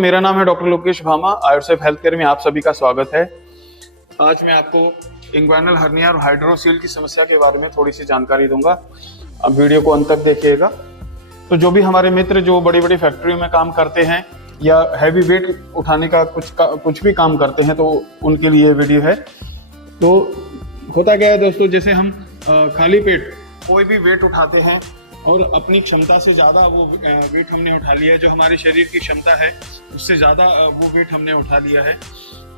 मेरा नाम है doctor Lokesh Bhama. आयुर्सेफ health care में आप सभी का स्वागत है। आज मैं आपको इंग्वाइनल हर्निया और हाइड्रोसील की समस्या के बारे में थोड़ी सी जानकारी दूंगा। अब वीडियो को अंत तक देखिएगा। तो जो भी हमारे मित्र जो बड़ी बड़ी फैक्ट्रियों में काम करते हैं या हैवी वेट उठाने का कुछ भी काम करते हैं, तो उनके लिए वीडियो है। तो होता क्या है दोस्तों, जैसे हम खाली पेट कोई भी वेट उठाते हैं और अपनी क्षमता से ज़्यादा वो वेट हमने उठा लिया है, जो हमारे शरीर की क्षमता है उससे ज़्यादा वो वेट हमने उठा लिया है,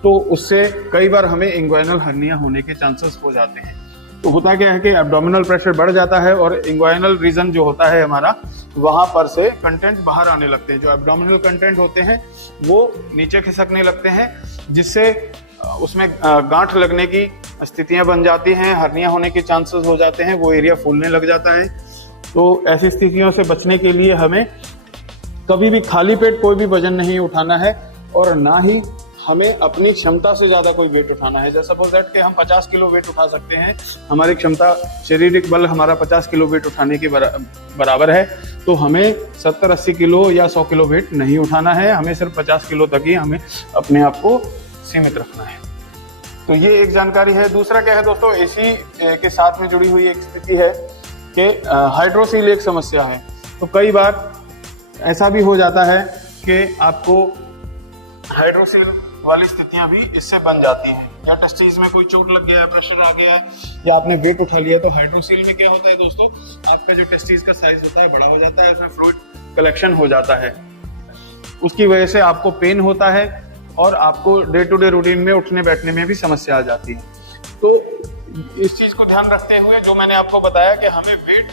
तो उससे कई बार हमें इंग्वाइनल हर्निया होने के चांसेस हो जाते हैं। तो होता क्या है कि एब्डोमिनल प्रेशर बढ़ जाता है और इंग्वाइनल रीजन जो होता है हमारा, वहाँ पर से कंटेंट बाहर आने लगते हैं। जो एब्डोमिनल कंटेंट होते हैं वो नीचे खिसकने लगते हैं, जिससे उसमें गांठ लगने की स्थितियाँ बन जाती हैं, हर्निया होने के चांसेस हो जाते हैं, वो एरिया फूलने लग जाता है। तो ऐसी स्थितियों से बचने के लिए हमें कभी भी खाली पेट कोई भी वजन नहीं उठाना है और ना ही हमें अपनी क्षमता से ज्यादा कोई वेट उठाना है। जैसे सपोज दैट कि हम 50 किलो वेट उठा सकते हैं, हमारी क्षमता, शारीरिक बल हमारा 50 किलो वेट उठाने के बराबर है, तो हमें 70-80 किलो या 100 किलो वेट नहीं उठाना है। हमें सिर्फ 50 किलो तक ही हमें अपने आप को सीमित रखना है। तो ये एक जानकारी है। दूसरा क्या है दोस्तों, इसी के साथ में जुड़ी हुई एक स्थिति है कि हाइड्रोसील एक समस्या है। तो कई बार ऐसा भी हो जाता है कि आपको हाइड्रोसील वाली स्थितियां भी इससे बन जाती हैं। या टेस्टिस में कोई चोट लग गया है, प्रेशर आ गया है, या आपने वेट उठा लिया। तो हाइड्रोसील में क्या होता है दोस्तों, आपका जो टेस्टिस का साइज होता है बड़ा हो जाता है, उसमें फ्लूइड कलेक्शन हो जाता है, उसकी वजह से आपको पेन होता है और आपको डे टू डे रूटीन में उठने बैठने में भी समस्या आ जाती है। तो इस चीज को ध्यान रखते हुए जो मैंने आपको बताया कि हमें वेट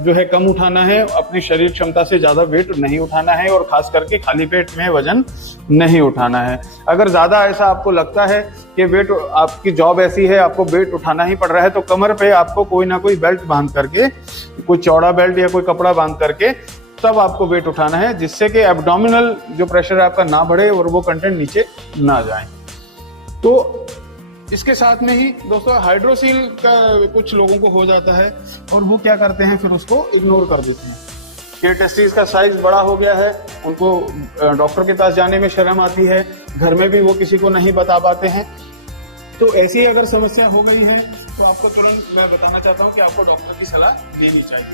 जो है कम उठाना है, अपनी शरीर क्षमता से ज्यादा वेट नहीं उठाना है और खास करके खाली पेट में वजन नहीं उठाना है। अगर ज्यादा ऐसा आपको लगता है कि वेट, आपकी जॉब ऐसी है आपको वेट उठाना ही पड़ रहा है, तो कमर पे आपको कोई ना कोई बेल्ट बांध करके, कोई चौड़ा बेल्ट या कोई कपड़ा बांध करके तब आपको वेट उठाना है, जिससे कि एब्डोमिनल जो प्रेशर है आपका ना बढ़े और वो कंटेंट नीचे ना जाए। तो इसके साथ में ही दोस्तों हाइड्रोसील का कुछ लोगों को हो जाता है और वो क्या करते हैं, फिर उसको इग्नोर कर देते हैं कि टेस्टिस का साइज बड़ा हो गया है, उनको डॉक्टर के पास जाने में शर्म आती है, घर में भी वो किसी को नहीं बता पाते हैं। तो ऐसी अगर समस्या हो गई है तो आपको तुरंत मैं बताना चाहता हूँ कि आपको डॉक्टर की सलाह लेनी चाहिए,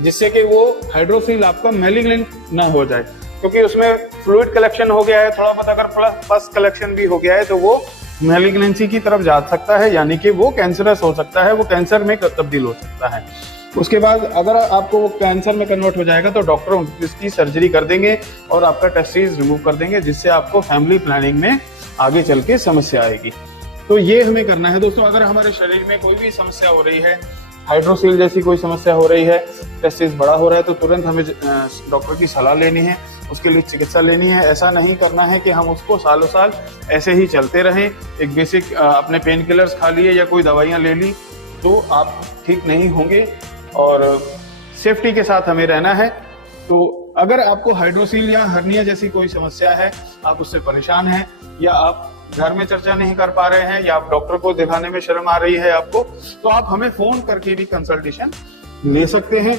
जिससे कि वो हाइड्रोसील आपका मैलिग्नेंट ना हो जाए, क्योंकि उसमें फ्लूइड कलेक्शन हो गया है, थोड़ा बहुत अगर पस कलेक्शन भी हो गया है तो वो मैलिग्नेंसी की तरफ जा सकता है, यानी कि वो कैंसरस हो सकता है, वो कैंसर में तब्दील हो सकता है। उसके बाद अगर आपको वो कैंसर में कन्वर्ट हो जाएगा तो डॉक्टर इसकी सर्जरी कर देंगे और आपका टेस्टिस रिमूव कर देंगे, जिससे आपको फैमिली प्लानिंग में आगे चल के समस्या आएगी। तो ये हमें करना है दोस्तों। अगर हमारे शरीर में कोई भी समस्या हो रही है, हाइड्रोसील जैसी कोई समस्या हो रही है, टेस्टिस बड़ा हो रहा है, तो तुरंत हमें डॉक्टर की सलाह लेनी है, उसके लिए चिकित्सा लेनी है। ऐसा नहीं करना है कि हम उसको सालों साल ऐसे ही चलते रहें। एक बेसिक अपने पेन किलर्स खा लिए या कोई दवाइयाँ ले ली तो आप ठीक नहीं होंगे, और सेफ्टी के साथ हमें रहना है। तो अगर आपको हाइड्रोसील या हर्निया जैसी कोई समस्या है, आप उससे परेशान हैं, या आप घर में चर्चा नहीं कर पा रहे हैं, या आप डॉक्टर को दिखाने में शर्म आ रही है आपको, तो आप हमें फोन करके भी कंसल्टेशन ले सकते हैं।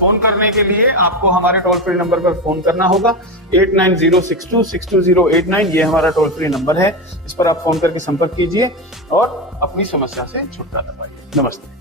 फोन करने के लिए आपको हमारे टोल फ्री नंबर पर फोन करना होगा। 8906262089 ये हमारा टोल फ्री नंबर है। इस पर आप फोन करके संपर्क कीजिए और अपनी समस्या से छुटकारा पाइए। नमस्ते।